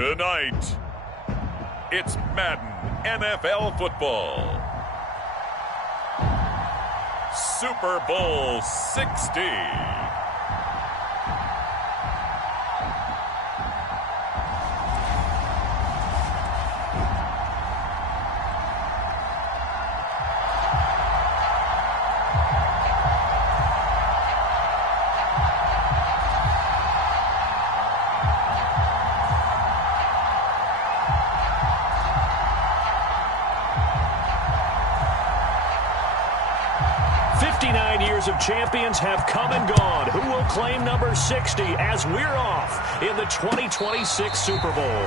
Tonight, it's Madden NFL football. Super Bowl 60. Of champions have come and gone. Who will claim number 60 as we're off in the 2026 Super Bowl?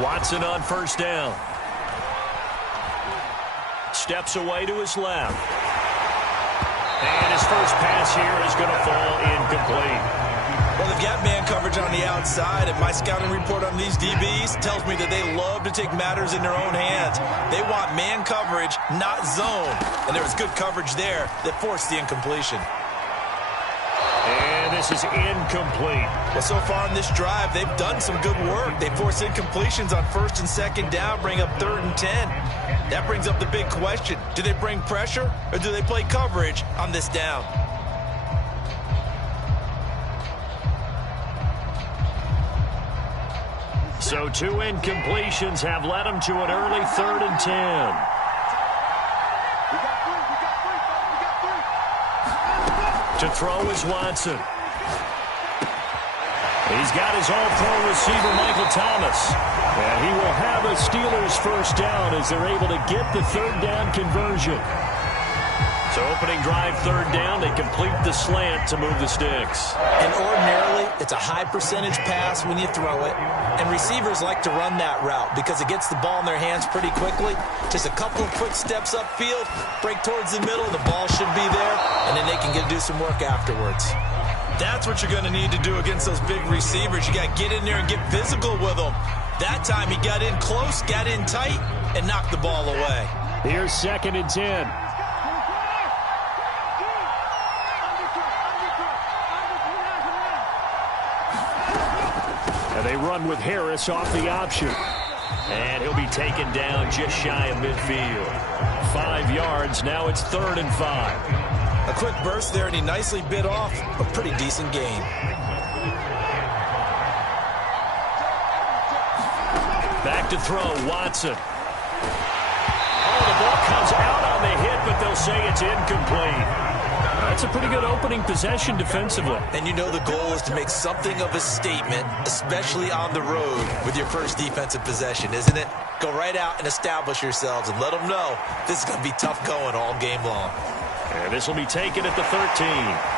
Watson on first down. Steps away to his left. And his first pass here is going to fall incomplete. Well, they've got man coverage on the outside, and my scouting report on these DBs tells me that they love to take matters in their own hands. They want man coverage, not zone. And there was good coverage there that forced the incompletion. And this is incomplete. Well, so far in this drive, they've done some good work. They force incompletions on first and second down, bring up 3rd and 10. That brings up the big question. Do they bring pressure, or do they play coverage on this down? So 2 incompletions have led them to an early 3rd and 10. To throw is Watson. He's got his all-pro receiver, Michael Thomas. And he will have a Steelers first down as they're able to get the 3rd down conversion. So opening drive 3rd down, they complete the slant to move the sticks. And ordinarily, it's a high percentage pass when you throw it. And receivers like to run that route because it gets the ball in their hands pretty quickly. Just a couple of quick steps upfield, break towards the middle, the ball should be there, and then they can do some work afterwards. That's what you're going to need to do against those big receivers. You got to get in there and get physical with them. That time he got in close, got in tight, and knocked the ball away. Here's 2nd and 10. And they run with Harris off the option. And he'll be taken down just shy of midfield. 5 yards, now it's 3rd and 5. A quick burst there, and he nicely bit off a pretty decent gain. Back to throw, Watson. Oh, the ball comes out on the hit, but they'll say it's incomplete. That's a pretty good opening possession defensively. And you know the goal is to make something of a statement, especially on the road with your first defensive possession, isn't it? Go right out and establish yourselves and let them know this is going to be tough going all game long. And this will be taken at the 13.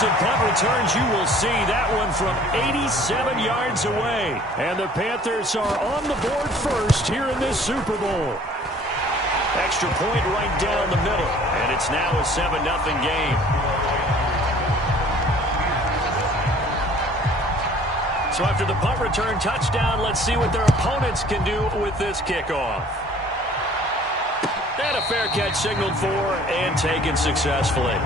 Punt returns, you will see that one from 87 yards away. And the Panthers are on the board first here in this Super Bowl. Extra point right down the middle. And it's now a 7-0 game. So after the punt return touchdown, let's see what their opponents can do with this kickoff. And a fair catch signaled for and taken successfully.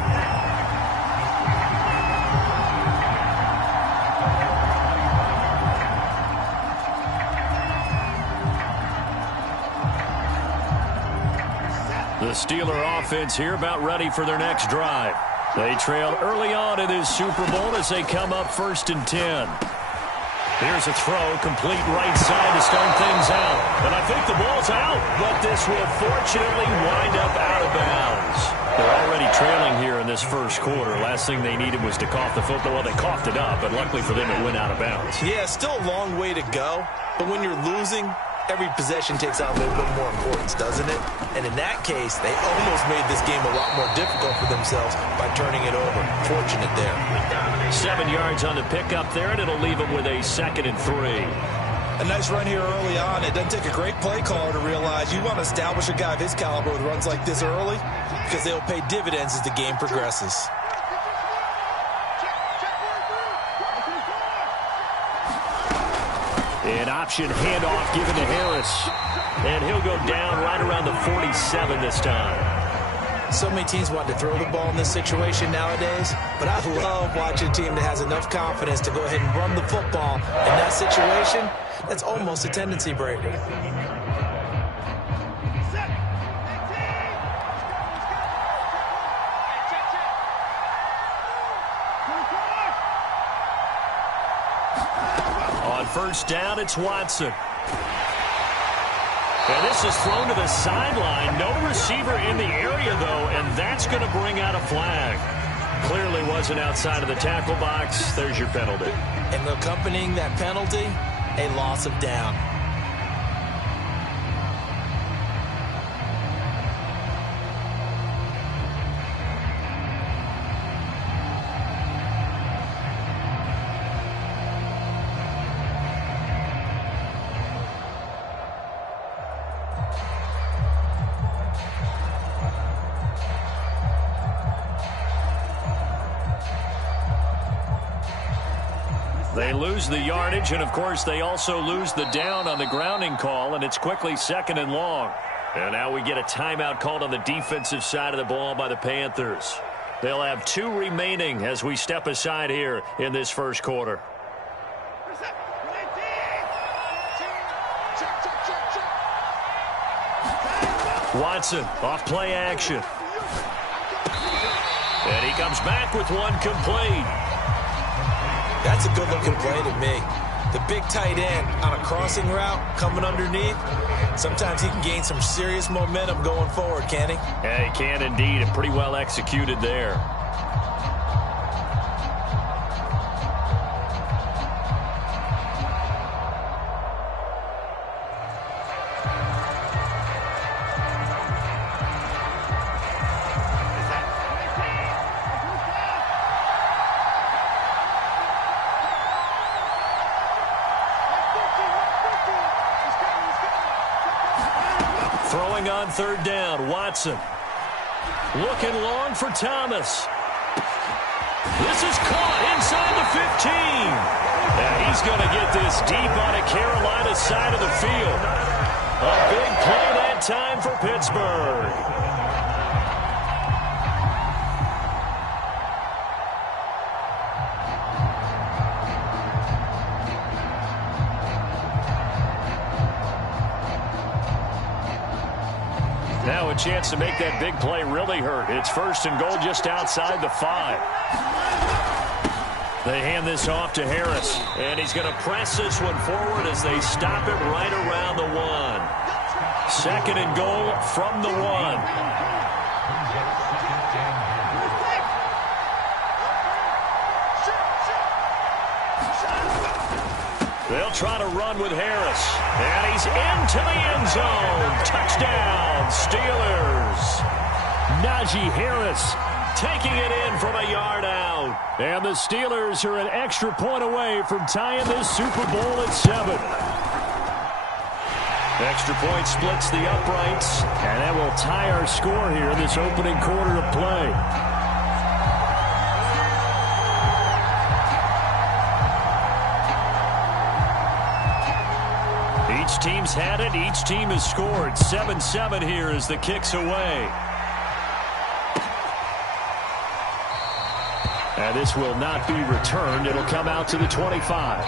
The Steeler offense here about ready for their next drive. They trail early on in this Super Bowl as they come up 1st and 10. Here's a throw, complete right side to start things out. And I think the ball's out, but this will fortunately wind up out of bounds. They're already trailing here in this first quarter. Last thing they needed was to cough the football. Well, they coughed it up, but luckily for them, it went out of bounds. Yeah, still a long way to go. But when you're losing, every possession takes on a little bit more importance, doesn't it? And in that case, they almost made this game a lot more difficult for themselves by turning it over. Fortunate there. 7 yards on the pickup there, and it'll leave them with a 2nd and 3. A nice run here early on. It doesn't take a great play caller to realize you want to establish a guy of his caliber with runs like this early because they'll pay dividends as the game progresses. An option handoff given to Harris. And he'll go down right around the 47 this time. So many teams want to throw the ball in this situation nowadays, but I love watching a team that has enough confidence to go ahead and run the football. In that situation, that's almost a tendency breaker. On first down, it's Watson. And this is thrown to the sideline. No receiver in the area, though, and that's going to bring out a flag. Clearly wasn't outside of the tackle box. There's your penalty. And accompanying that penalty, a loss of down. They lose the yardage, and, of course, they also lose the down on the grounding call, and it's quickly 2nd and long. And now we get a timeout called on the defensive side of the ball by the Panthers. They'll have 2 remaining as we step aside here in this first quarter. Watson off play action. And he comes back with one complete. That's a good-looking play to me. The big tight end on a crossing route coming underneath. Sometimes he can gain some serious momentum going forward, can't he? Yeah, he can indeed, and pretty well executed there. Throwing on third down, Watson. Looking long for Thomas. This is caught inside the 15. And he's going to get this deep on a Carolina side of the field. A big play that time for Pittsburgh. Now a chance to make that big play really hurt. It's 1st and goal just outside the 5. They hand this off to Harris. And he's going to press this one forward as they stop it right around the 1. 2nd and goal from the 1. They'll try to run with Harris. And he's into the end zone. Touchdown, Steelers. Najee Harris taking it in from a yard out. And the Steelers are an extra point away from tying this Super Bowl at 7. Extra point splits the uprights. And that will tie our score here in this opening quarter of play. Each team's had it. Each team has scored. 7-7 here as the kick's away. And this will not be returned. It'll come out to the 25.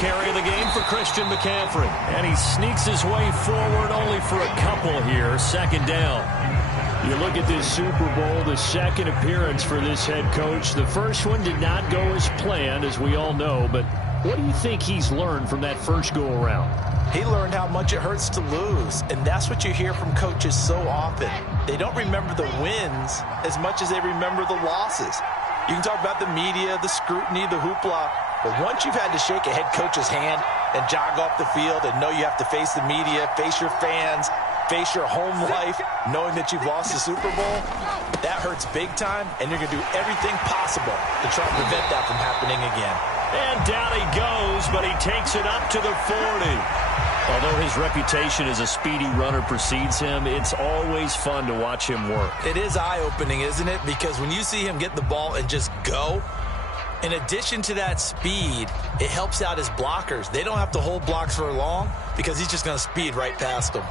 carry of the game for Christian McCaffrey. And he sneaks his way forward only for a couple here. Second down. You look at this Super Bowl, the second appearance for this head coach. The first one did not go as planned, as we all know. But what do you think he's learned from that first go-around? He learned how much it hurts to lose, and that's what you hear from coaches so often. They don't remember the wins as much as they remember the losses. You can talk about the media, the scrutiny, the hoopla, but once you've had to shake a head coach's hand and jog off the field and know you have to face the media, face your fans, face your home life, knowing that you've lost the Super Bowl, that hurts big time, and you're going to do everything possible to try to prevent that from happening again. And down he goes, but he takes it up to the 40. Although his reputation as a speedy runner precedes him, it's always fun to watch him work. It is eye-opening, isn't it? Because when you see him get the ball and just go, in addition to that speed, it helps out his blockers. They don't have to hold blocks for long because he's just going to speed right past them.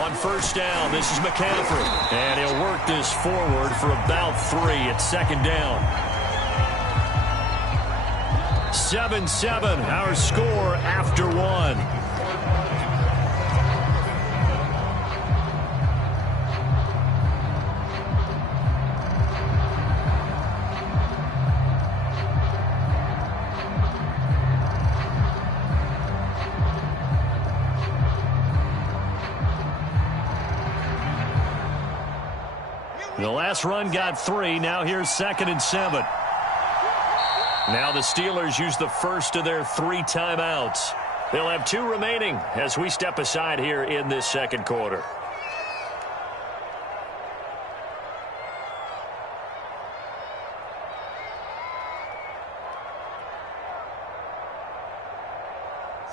On first down, this is McCaffrey. And he'll work this forward for about 3 at second down. 7-7, our score after 1. The last run got 3. Now here's 2nd and 7. Now the Steelers use the first of their 3 timeouts. They'll have 2 remaining as we step aside here in this second quarter.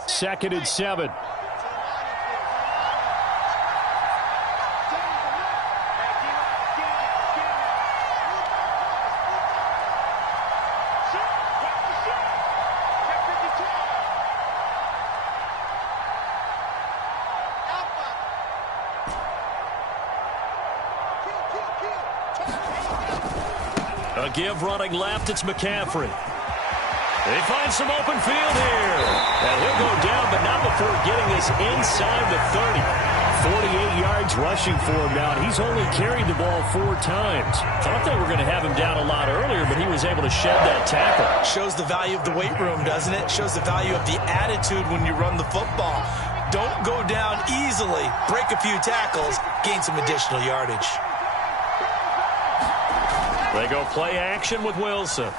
Second and 7. A give running left, it's McCaffrey. They find some open field here. And he'll go down, but not before getting this inside the 30. 48 yards rushing for him now. He's only carried the ball 4 times. Thought they were going to have him down a lot earlier, but he was able to shed that tackle. Shows the value of the weight room, doesn't it? Shows the value of the attitude when you run the football. Don't go down easily. Break a few tackles. Gain some additional yardage. They go play action with Wilson.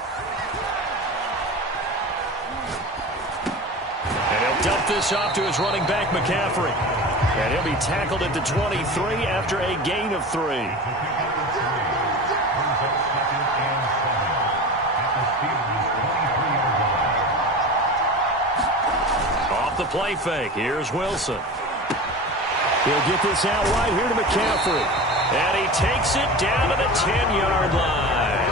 And he'll dump this off to his running back, McCaffrey. And he'll be tackled at the 23 after a gain of 3. Off the play fake, here's Wilson. He'll get this out wide here to McCaffrey. And he takes it down to the 10-yard line.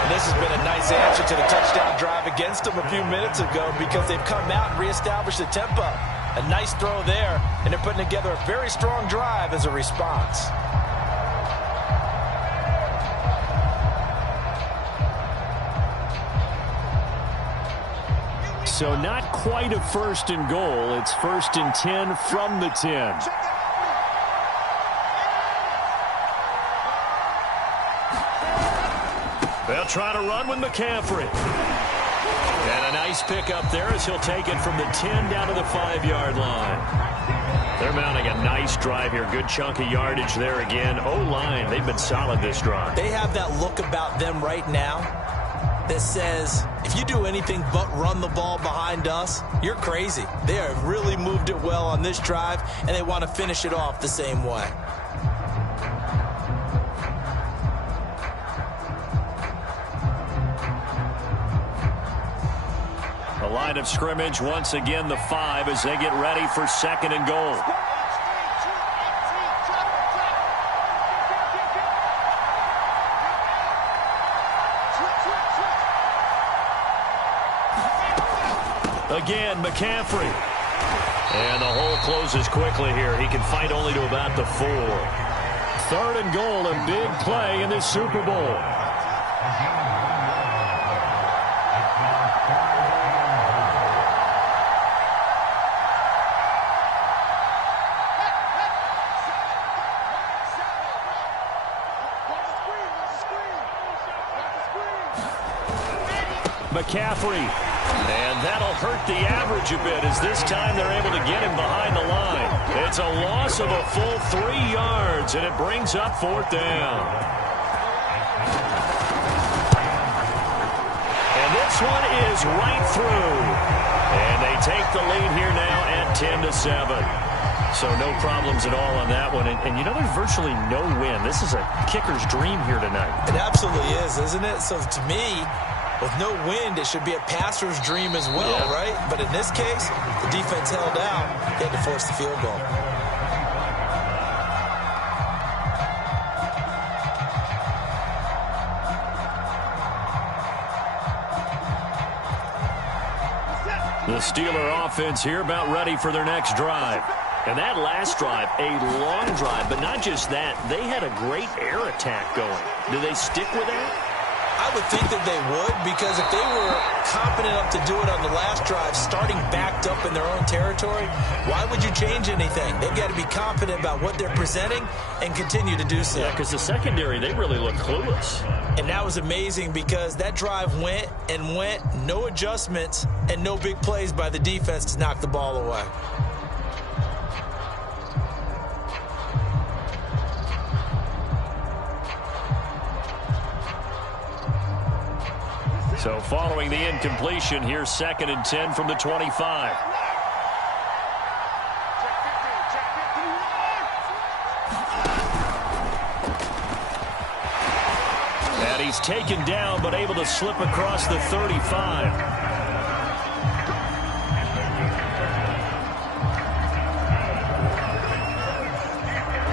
And this has been a nice answer to the touchdown drive against them a few minutes ago because they've come out and reestablished the tempo. A nice throw there, and they're putting together a very strong drive as a response. So not quite a 1st and goal. It's 1st and 10 from the 10. They'll try to run with McCaffrey. And a nice pick up there as he'll take it from the 10 down to the 5-yard line. They're mounting a nice drive here. Good chunk of yardage there again. O-line, they've been solid this drive. They have that look about them right now that says, if you do anything but run the ball behind us, you're crazy. They have really moved it well on this drive, and they want to finish it off the same way. The line of scrimmage, once again, the 5 as they get ready for 2nd and goal. Again, McCaffrey. And the hole closes quickly here. He can fight only to about the 4. 3rd and goal, a big play in this Super Bowl. McCaffrey. And that'll hurt the average a bit as this time they're able to get him behind the line. It's a loss of a full 3 yards, and it brings up 4th down. And this one is right through. And they take the lead here now at 10-7. So no problems at all on that one. And you know, there's virtually no win. This is a kicker's dream here tonight. It absolutely is, isn't it? So to me, with no wind, it should be a passer's dream as well, right? But in this case, the defense held out. They had to force the field goal. The Steeler offense here about ready for their next drive. And that last drive, a long drive, but not just that. They had a great air attack going. Do they stick with that? I would think that they would, because if they were competent enough to do it on the last drive, starting backed up in their own territory, why would you change anything? They've got to be confident about what they're presenting and continue to do so. Yeah, because the secondary, they really look clueless. And that was amazing because that drive went and went, no adjustments, and no big plays by the defense to knock the ball away. So following the incompletion, here's 2nd and 10 from the 25. And he's taken down, but able to slip across the 35.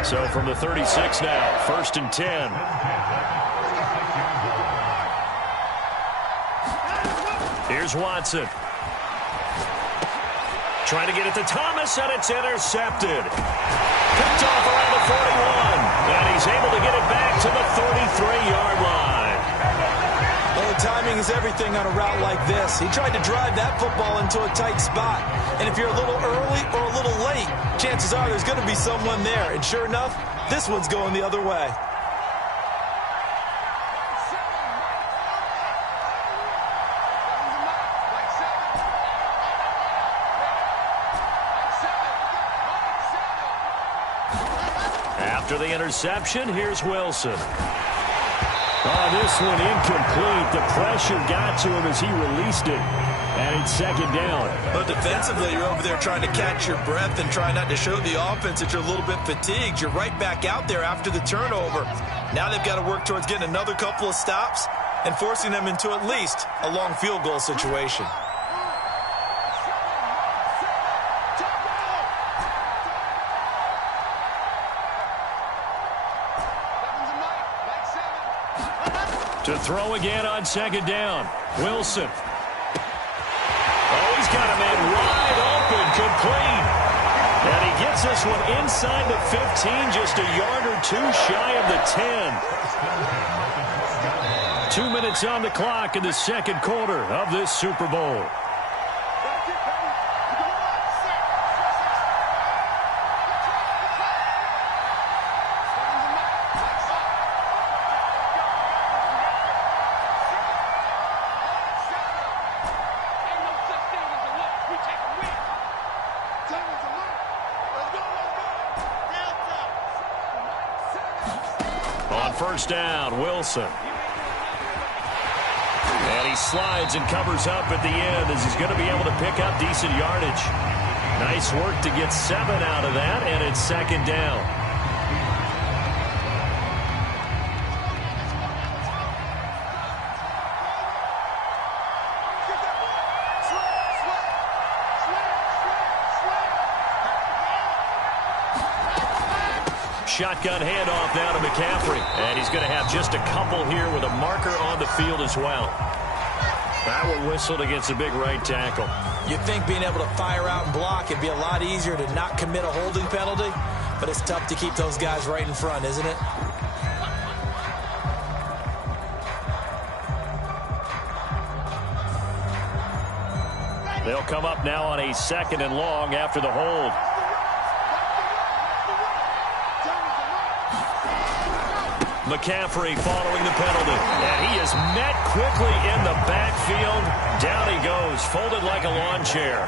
So from the 36 now, 1st and 10. Here's Watson. Trying to get it to Thomas, and it's intercepted. Picked off around the 41. And he's able to get it back to the 33-yard line. Well, timing is everything on a route like this. He tried to drive that football into a tight spot. And if you're a little early or a little late, chances are there's going to be someone there. And sure enough, this one's going the other way. After the interception, here's Wilson. Oh, this one incomplete. The pressure got to him as he released it. And it's 2nd down. But defensively, you're over there trying to catch your breath and try not to show the offense that you're a little bit fatigued. You're right back out there after the turnover. Now they've got to work towards getting another couple of stops and forcing them into at least a long field goal situation. To throw again on 2nd down. Wilson. Oh, he's got a man wide open, complete. And he gets this one inside the 15, just a yard or two shy of the 10. 2 minutes on the clock in the 2nd quarter of this Super Bowl. On 1st down, Wilson. And he slides and covers up at the end as he's going to be able to pick up decent yardage. Nice work to get 7 out of that, and it's 2nd down. Shotgun handoff now to McCaffrey. And he's going to have just a couple here with a marker on the field as well. That one whistled against a big right tackle. You'd think being able to fire out and block, it'd be a lot easier to not commit a holding penalty, but it's tough to keep those guys right in front, isn't it? They'll come up now on a 2nd and long after the hold. McCaffrey following the penalty. And he is met quickly in the backfield. Down he goes, folded like a lawn chair.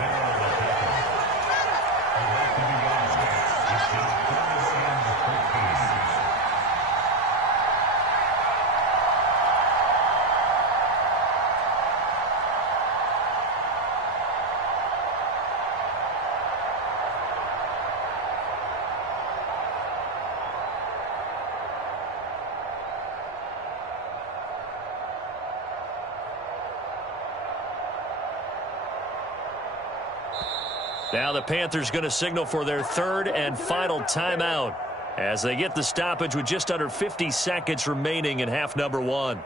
Now the Panthers going to signal for their third and final timeout as they get the stoppage with just under 50 seconds remaining in half number one.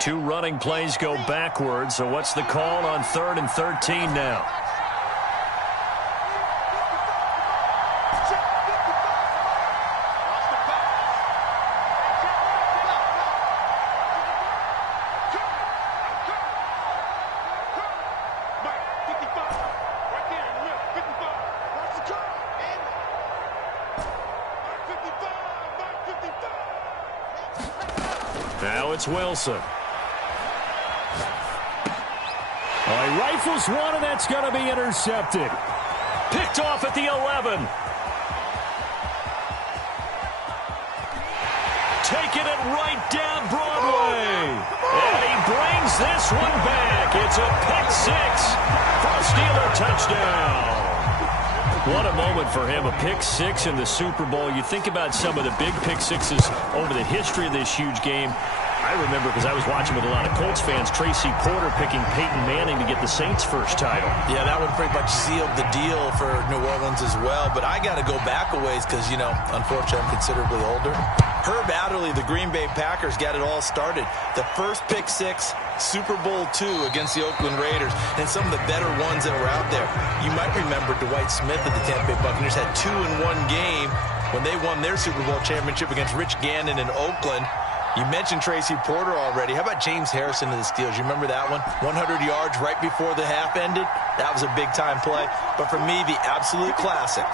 Two running plays go backwards, so what's the call on 3rd and 13 now? Now it's Wilson. He rifles one, and that's going to be intercepted. Picked off at the 11. Taking it right down Broadway. And he brings this one back. It's a pick six for a Steeler touchdown. What a moment for him, a pick six in the Super Bowl. You think about some of the big pick sixes over the history of this huge game. I remember, because I was watching with a lot of Colts fans, Tracy Porter picking Peyton Manning to get the Saints' first title. Yeah, that would pretty much sealed the deal for New Orleans as well. But I got to go back a ways because, you know, unfortunately I'm considerably older. Herb Adderley, the Green Bay Packers, got it all started. The first pick six, Super Bowl II against the Oakland Raiders, and some of the better ones that were out there. You might remember Dwight Smith of the Tampa Bay Buccaneers had 2 in one game when they won their Super Bowl championship against Rich Gannon in Oakland. You mentioned Tracy Porter already. How about James Harrison of the Steelers? You remember that one? 100 yards right before the half ended. That was a big-time play. But for me, the absolute classic,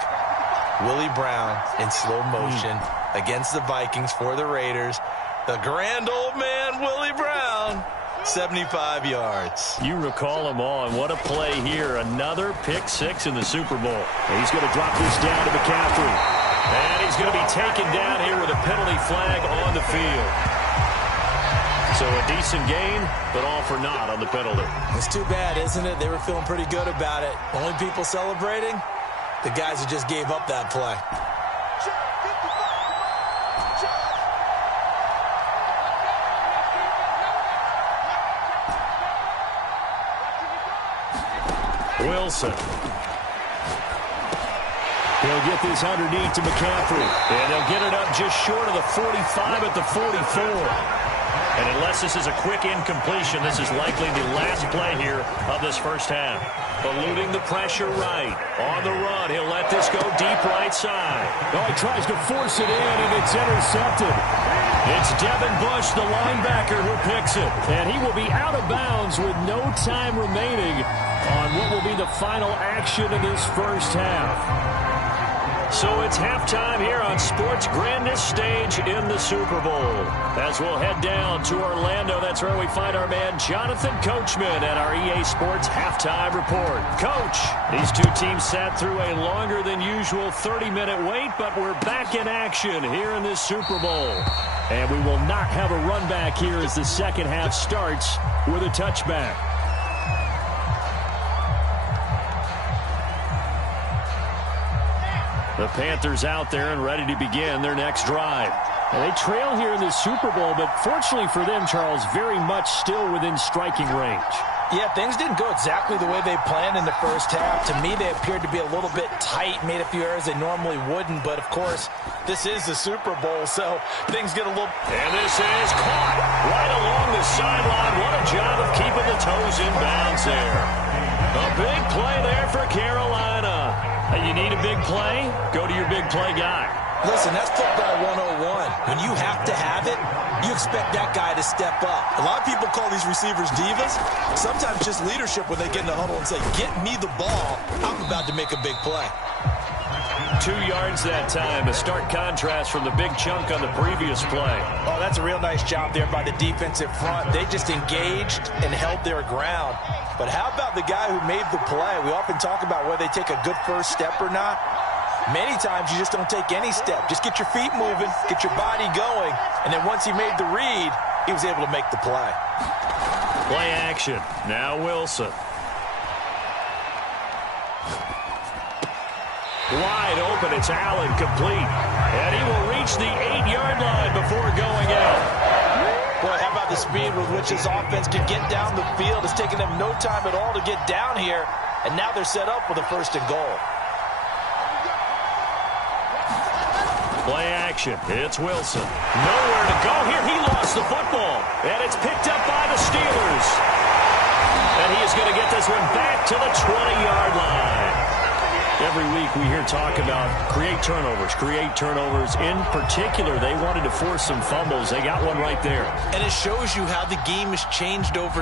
Willie Brown in slow motion against the Vikings for the Raiders. The grand old man, Willie Brown, 75 yards. You recall them all, and what a play here. Another pick six in the Super Bowl. And he's going to drop this down to McCaffrey. And he's going to be taken down here with a penalty flag on the field. So a decent gain, but all for naught on the penalty. It's too bad, isn't it? They were feeling pretty good about it. Only people celebrating, the guys who just gave up that play. Wilson. He'll get this underneath to McCaffrey. And they'll get it up just short of the 45 at the 44. And unless this is a quick incompletion, this is likely the last play here of this first half. Eluding the pressure right. On the run, he'll let this go deep right side. Oh, he tries to force it in, and it's intercepted. It's Devin Bush, the linebacker, who picks it. And he will be out of bounds with no time remaining on what will be the final action of this first half. So it's halftime here on sports' grandest stage in the Super Bowl. As we'll head down to Orlando, that's where we find our man Jonathan Coachman at our EA Sports Halftime Report. Coach, these two teams sat through a longer than usual 30-minute wait, but we're back in action here in this Super Bowl. And we will not have a run back here as the second half starts with a touchback. The Panthers out there and ready to begin their next drive. And they trail here in the Super Bowl, but fortunately for them, Charles, very much still within striking range. Yeah, things didn't go exactly the way they planned in the first half. To me, they appeared to be a little bit tight, made a few errors they normally wouldn't. But, of course, this is the Super Bowl, so things get a little... And this is caught right along the sideline. What a job of keeping the toes in bounds there. A big play there for Carolina. You need a big play? Go to your big play guy. Listen, that's football 101. When you have to have it, you expect that guy to step up. A lot of people call these receivers divas. Sometimes just leadership when they get in the huddle and say, get me the ball. I'm about to make a big play. 2 yards that time. A stark contrast from the big chunk on the previous play. Oh, that's a real nice job there by the defensive front. They just engaged and held their ground. But how about the guy who made the play? We often talk about whether they take a good first step or not. Many times you just don't take any step. Just get your feet moving, get your body going, and then once he made the read, he was able to make the play. Play action. Now Wilson. Wide open. It's Allen, complete. And he will reach the 8-yard line before going out. Boy, how about the speed with which this offense can get down the field? It's taken them no time at all to get down here, and now they're set up with a 1st and goal. Play action. It's Wilson. Nowhere to go here. He lost the football. And it's picked up by the Steelers. And he is going to get this one back to the 20-yard line. Every week we hear talk about create turnovers. In particular, they wanted to force some fumbles. They got one right there. And it shows you how the game has changed over time.